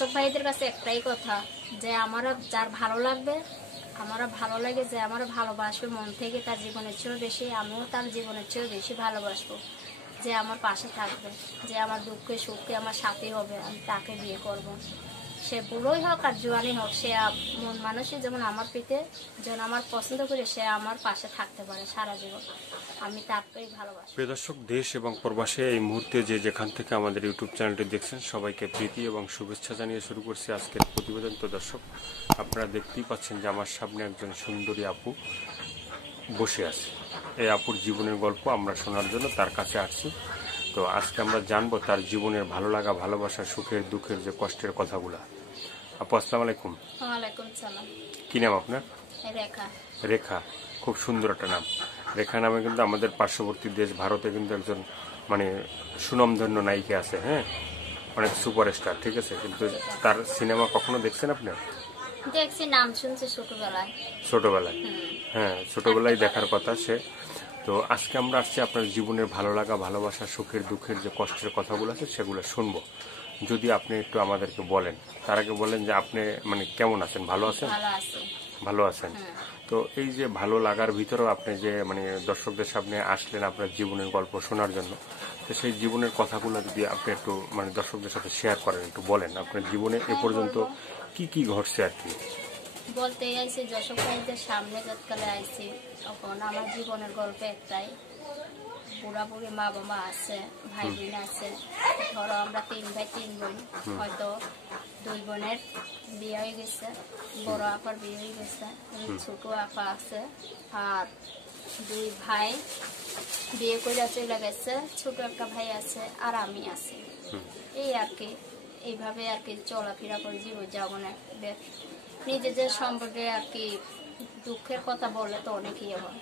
সব ভাইদের কাছে একটাই কথা যে আমার যার ভালো লাগবে, আমার ভালো লাগে, যে আমার ভালোবাসবে মন থেকে, তার জীবনের চেয়েও বেশি, আমিও তার জীবনের চেয়েও বেশি ভালোবাসবো। যে আমার পাশে থাকবে, যে আমার দুঃখে সুখে আমার সাথী হবে, আমি তাকে বিয়ে করব। সে বুড়োই হোক আর জোয়ানই হোক, সে মন মানুষই যেমন আমার পিতে যেন আমার পছন্দ করে, সে আমার পাশে থাকতে পারে সারা জীবন, আমি তাকেই ভালোবাসি। প্রিয় দর্শক, দেশ এবং প্রবাসে এই মুহূর্তে যে যেখান থেকে আমাদের ইউটিউব চ্যানেলটি দেখছেন, সবাইকে প্রীতি এবং শুভেচ্ছা জানিয়ে শুরু করছি আজকের প্রতিবেদন। তো দর্শক, আপনারা দেখতেই পাচ্ছেন যে আমার সামনে একজন সুন্দরী আপু বসে আছে। এই আপুর জীবনের গল্প আমরা শোনার জন্য তার কাছে আসছি। তো আজকে আমরা জানবো তার জীবনের ভালো লাগা, ভালোবাসা, সুখের দুঃখের যে কষ্টের কথাগুলা। আপু, আসসালামু আলাইকুম। ওয়ালাইকুম সালাম। কি নাম আপনার? রেখা। রেখা, খুব সুন্দর একটা নাম। রেখা নামে কিন্তু আমাদের পার্শ্ববর্তী দেশ ভারতে কিন্তু একজন মানে সুনামধন্য নায়িকা আছে, হ্যাঁ, অনেক সুপারস্টার, ঠিক আছে। কিন্তু তার সিনেমা কখনো দেখছেন আপনি? দেখছি, নাম শুনছি ছোটবেলায়। ছোটবেলায়? হ্যাঁ, ছোটবেলায় দেখার কথা সে। তো আজকে আমরা আসছি আপনার জীবনের ভালো লাগা, ভালোবাসা, সুখের দুঃখের যে কষ্টের কথাগুলো আছে সেগুলো শুনবো। যদি আপনি একটু আমাদেরকে বলেন, তার আগে বলেন যে আপনি মানে কেমন আছেন, ভালো আছেন? ভালো আছেন। তো এই যে ভালো লাগার ভিতরেও আপনি যে মানে দর্শকদের সামনে আসলেন আপনার জীবনের গল্প শোনার জন্য, তো সেই জীবনের কথাগুলো যদি আপনি একটু মানে দর্শকদের সাথে শেয়ার করেন, একটু বলেন আপনার জীবনে এ পর্যন্ত কি কি ঘটছে আর কি। বলতে আইছি যশোর ভাইদের সামনে যতকালে আইছি, তখন আমার জীবনের গল্প একটাই। বুড়া বুড়ি মা বাবা আছে, ভাই বোন আছে। ধরো আমরা 3 ভাই 3 বোন, হয়তো 2 বোনের বিয়ে হয়ে গেছে, বড় আপার বিয়ে হয়ে গেছে, ছোট আপা আছে, আর 2 ভাই বিয়ে করে চলে গেছে, ছোট একটা ভাই আছে, আর আমি আছি। এই আর কি, এইভাবে আর কি চলাফেরা করে জীবন যাপনে। নিজেদের সম্পর্কে আর কি দুঃখের কথা বলে তো অনেকই হয়।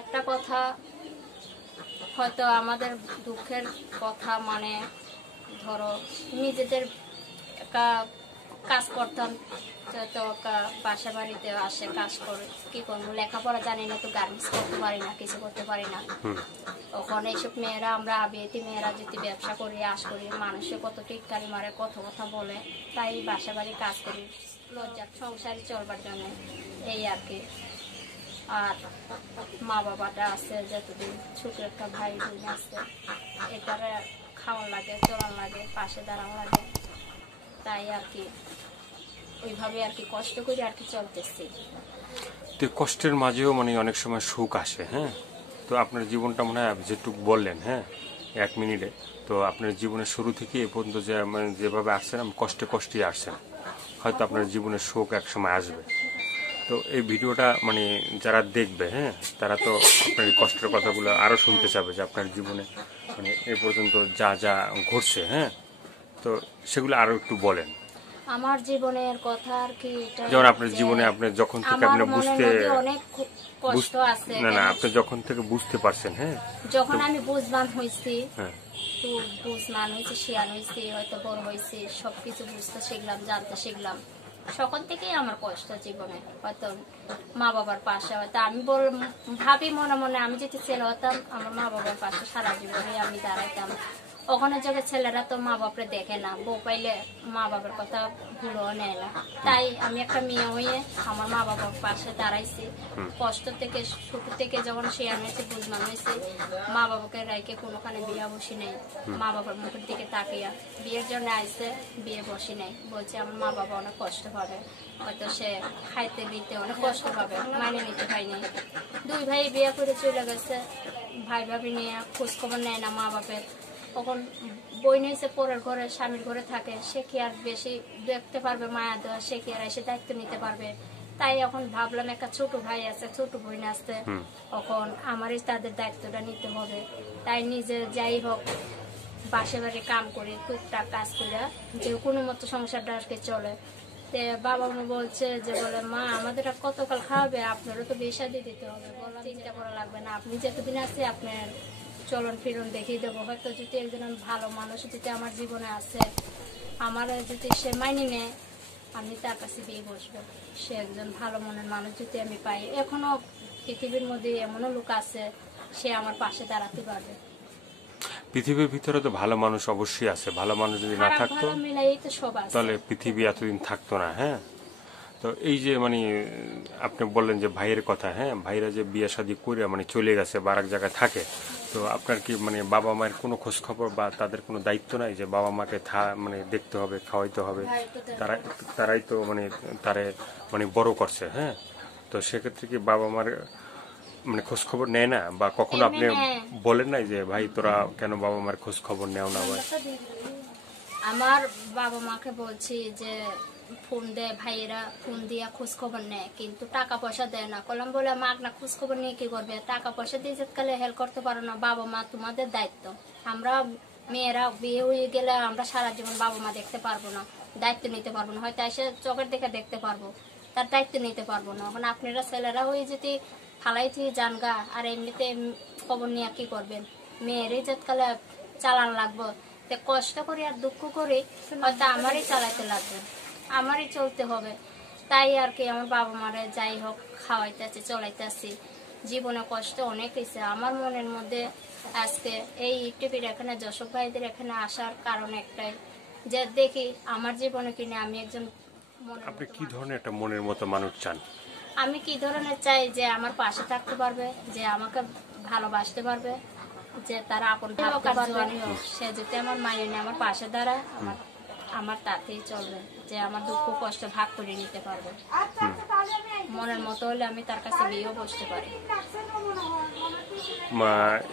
একটা কথা হয়তো আমাদের দুঃখের কথা মানে ধরো নিজেদের কাজ করতাম, তো বাসা বাড়িতে আসে কাজ করে, কি করবো, লেখাপড়া জানি না, তো গার্মেন্টস করতে পারি না, কিছু করতে পারি না। ওখানে এইসব মেয়েরা, আমরা আবিয়াতি মেয়েরা যদি ব্যবসা করি, আশ করি, মানুষে কত টিটকারি মারে, কত কথা বলে, তাই বাসা বাড়ি কাজ করি লজ্জার সংসারে চলবার জন্য, এই আর কি। আর মা বাবাটা আছে, যতদিন ছোট একটা ভাই বোন আছে, এটারে খাওয়ান লাগে, চলান লাগে, পাশে দাঁড়ান লাগে, তাই আর কি ওইভাবে আর কি কষ্ট করে আর কি চলতেছি। তো কষ্টের মাঝেও মানে অনেক সময় সুখ আসে, হ্যাঁ। তো আপনার জীবনটা মনে হয় যেটুকু বললেন, হ্যাঁ, 1 মিনিটে, তো আপনার জীবনের শুরু থেকে এ পর্যন্ত যে মানে যেভাবে আসছেন, কষ্টে কষ্টেই আসছেন, হয়তো আপনার জীবনের সুখ এক সময় আসবে। তো এই ভিডিওটা মানে যারা দেখবে, হ্যাঁ, তারা তো আপনার এই কষ্টের কথাগুলো আরো শুনতে চাবে যে আপনার জীবনে মানে এ পর্যন্ত যা যা ঘটছে, হ্যাঁ। তো সেগুলো আরো একটু বলেন। আমার জীবনের কথা আর কি, যেমন আপনার জীবনে আপনি যখন থেকে আপনি বুঝতে অনেক কষ্ট আছে, না আপনি যখন থেকে বুঝতে পারছেন, হ্যাঁ, যখন আমি বুঝবান হয়েছি, হ্যাঁ, তো বুঝমান হয়েছে, শিয়ান হয়েছি, হয়তো বড় হয়েছি, সবকিছু বুঝতে শিখলাম, জানতে শিখলাম, সকল থেকেই আমার কষ্ট জীবনে। হয়তো মা বাবার পাশে, হয়তো আমি ভাবি মনে মনে, আমি যদি ছেলে হতাম, আমার মা বাবার পাশে সারা জীবনে আমি দাঁড়াইতাম। ওখানে যখন ছেলেরা তো মা বাপরে দেখে না, বউ পাইলে মা বাবার কথা ভুলেও নেয় না, তাই আমি একটা মেয়ে হয়ে আমার মা বাবার পাশে দাঁড়াইছি। কষ্ট থেকে ছোট থেকে যখন শেয়ার হয়েছে, বুঝমান হয়েছে, মা বাবাকে রাইকে কোনোখানে বিয়ে বসি নেই, মা বাবার মুখের দিকে তাকিয়া বিয়ের জন্য আইসে, বিয়ে বসি নেই, বলছে আমার মা বাবা অনেক কষ্ট পাবে, হয়তো সে খাইতে দিতে অনেক কষ্ট পাবে, মাইনে নিতে পাইনি। 2 ভাই বিয়ে করে চলে গেছে, ভাই ভাবি নিয়ে খোঁজ খবর নেয় না মা বাপের। তখন বই নিয়েছে পরের ঘরে, স্বামীর ঘরে থাকে, সে কি আর বেশি দেখতে পারবে মায়া দেওয়া, সে কি আর এসে দায়িত্ব নিতে পারবে। তাই এখন ভাবলাম একটা ছোট ভাই আছে, ছোট বোন আছে, এখন আমারই তাদের দায়িত্বটা নিতে হবে। তাই নিজে যাই হোক বাসে বাড়ি কাম করে, টুকটাক কাজ করে যে কোনো মতো সংসারটা আজকে চলে। বাবা মা বলছে যে, বলে মা আমাদের আর কতকাল খাওয়াবে, আপনারও তো বিয়ে শাদী দিতে হবে। বললাম চিন্তা করা লাগবে না, আপনি যতদিন আছে আপনার চলন ফিরন দেখিয়ে দেবো। হয়তো যদি একজন ভালো মানুষ যদি আমার জীবনে আছে, আমার যদি সে মাইনে নেয়, আমি তার কাছে বিয়ে বসবো। সে একজন ভালো মনের মানুষ যদি আমি পাই, এখনো পৃথিবীর মধ্যে এমনও লোক আছে, সে আমার পাশে দাঁড়াতে পারবে। পৃথিবীর ভিতরে তো ভালো মানুষ অবশ্যই আছে, ভালো মানুষ যদি না খারাপ থাকতো ভালো মিলাই তো সব আছে। তাহলে পৃথিবী এতদিন থাকতো না। হ্যাঁ, তো এই যে মানে আপনি বললেন যে ভাইয়ের কথা, হ্যাঁ, ভাইরা যে বিয়ে শাদী করে মানে চলে গেছে বা আরেক জায়গায় থাকে, তো আপনার কি মানে বাবা মায়ের কোনো খোঁজ খবর বা তাদের কোনো দায়িত্ব নাই যে বাবা মাকে মানে দেখতে হবে, খাওয়াইতে হবে? তারাই তো মানে তারে মানে বড় করছে। হ্যাঁ, তো সেক্ষেত্রে কি বাবা মার মানে খোঁজ খবর নেয় না, বা কখনো আপনি বলেন নাই যে ভাই তোরা কেন বাবা মার খোঁজ খবর নেও না? ভাই আমার বাবা মাকে বলছি যে ফোন দেয়, ভাইয়েরা ফোন দিয়ে খোঁজ খবর নেয়, কিন্তু টাকা পয়সা দেয় না। কলম বলে মাক না খোঁজ খবর নিয়ে কি করবে, টাকা পয়সা দিয়ে যেতকালে হেল্প করতে পারো না। বাবা মা তোমাদের দায়িত্ব। আমরা মেয়েরা বিয়ে হয়ে গেলে আমরা সারা জীবন বাবা মা দেখতে পারবো না, দায়িত্ব নিতে পারবো না। হয়তো এসে চোখের দেখে দেখতে পারবো, তার দায়িত্ব নিতে পারবো না। এখন আপনারা ছেলেরা হয়ে যদি ফালাই থেকে জানগা, আর এমনিতে খবর নিয়ে কি করবেন? মেয়েরই যেতকালে চালান লাগবো, কষ্ট করে আর দুঃখ করে হয়তো আমারই চালাইতে লাগবে, আমারই চলতে হবে। তাই আর কি আমার বাবা মারে যাই হোক খাওয়াইতেছি, চলাইতেছি। জীবনে কষ্ট অনেক হয়েছে আমার মনের মধ্যে। আজকে এই টিভির এখানে যশোর ভাইদের এখানে আসার কারণ একটাই, যে দেখি আমার জীবনে কিনে আমি একজন আপনি কি ধরনের একটা মনের মতো মানুষ চান? আমি কি ধরনের চাই, যে আমার পাশে থাকতে পারবে, যে আমাকে ভালোবাসতে পারবে, যে তারা আপন ভাবতে পারবে। সে যদি আমার মায়ের নিয়ে আমার পাশে দাঁড়ায়, আমার তাতেই চলবে, যে আমার দুঃখ কষ্ট ভাগ করে নিতে পারবে। মনের মতো হলে আমি তার কাছে বিয়েও বসতে পারি।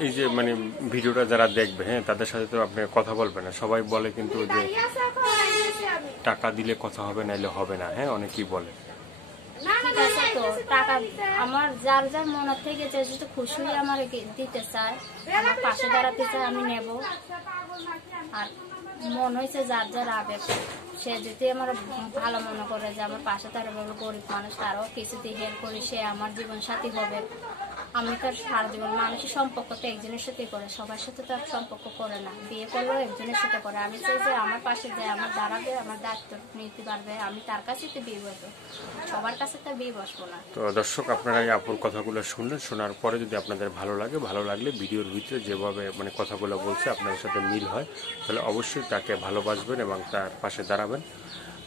এই যে মানে ভিডিওটা যারা দেখবে, হ্যাঁ, তাদের সাথে তো আপনি কথা বলবেন না। সবাই বলে কিন্তু যে টাকা দিলে কথা হবে, নাইলে হবে না। হ্যাঁ, অনেকেই বলে। ঠিক আছে, তো টাকা আমার যার যার মনের থেকে যে যদি খুশি হয়ে আমার দিতে চায়, আমার পাশে দাঁড়াতে চায়, আমি নেব। আর মন হয়েছে যার যার আবেগ, সে যদি আমার ভালো মনে করে যে আমার পাশে দাঁড়াবে, গরিব মানুষ, তারও কিছু দিয়ে হেল্প করি, সে আমার জীবন সাথী হবে। আমি তো সারা জীবন মানুষের সম্পর্ক তো একজনের সাথে করে, সবার সাথে তো আর সম্পর্ক করে না। বিয়ে করলেও একজনের সাথে করে। আমি চাই যে আমার পাশে যায়, আমার দাঁড়াবে, আমার দায়িত্ব নিতে পারবে, আমি তার কাছে তো বিয়ে বসবো, সবার কাছে তো বিয়ে বসবো না। তো দর্শক, আপনারা এই আপুর কথাগুলো শুনলেন। শোনার পরে যদি আপনাদের ভালো লাগে, ভালো লাগলে ভিডিওর ভিতরে যেভাবে মানে কথাগুলো বলছে আপনাদের সাথে মিল হয়, তাহলে অবশ্যই তাকে ভালোবাসবেন এবং তার পাশে দাঁড়াবেন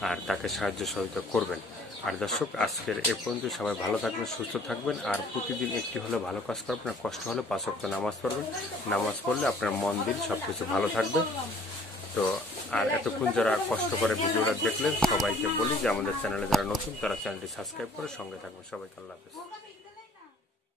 আর তাকে সাহায্য সহযোগিতা করবেন। আর দর্শক, আজকের এ পর্যন্ত। সবাই ভালো থাকবেন, সুস্থ থাকবেন, আর প্রতিদিন একটি হলে ভালো কাজ করবেন, আর কষ্ট হলে 5 ওয়াক্ত নামাজ পড়বেন। নামাজ পড়লে আপনার মন দিন সবকিছু ভালো থাকবে। তো আর এতক্ষণ যারা কষ্ট করে ভিডিওটা দেখলেন, সবাইকে বলি যে আমাদের চ্যানেলে যারা নতুন, তারা চ্যানেলটি সাবস্ক্রাইব করে সঙ্গে থাকবেন। সবাইকে আল্লাহ হাফেজ।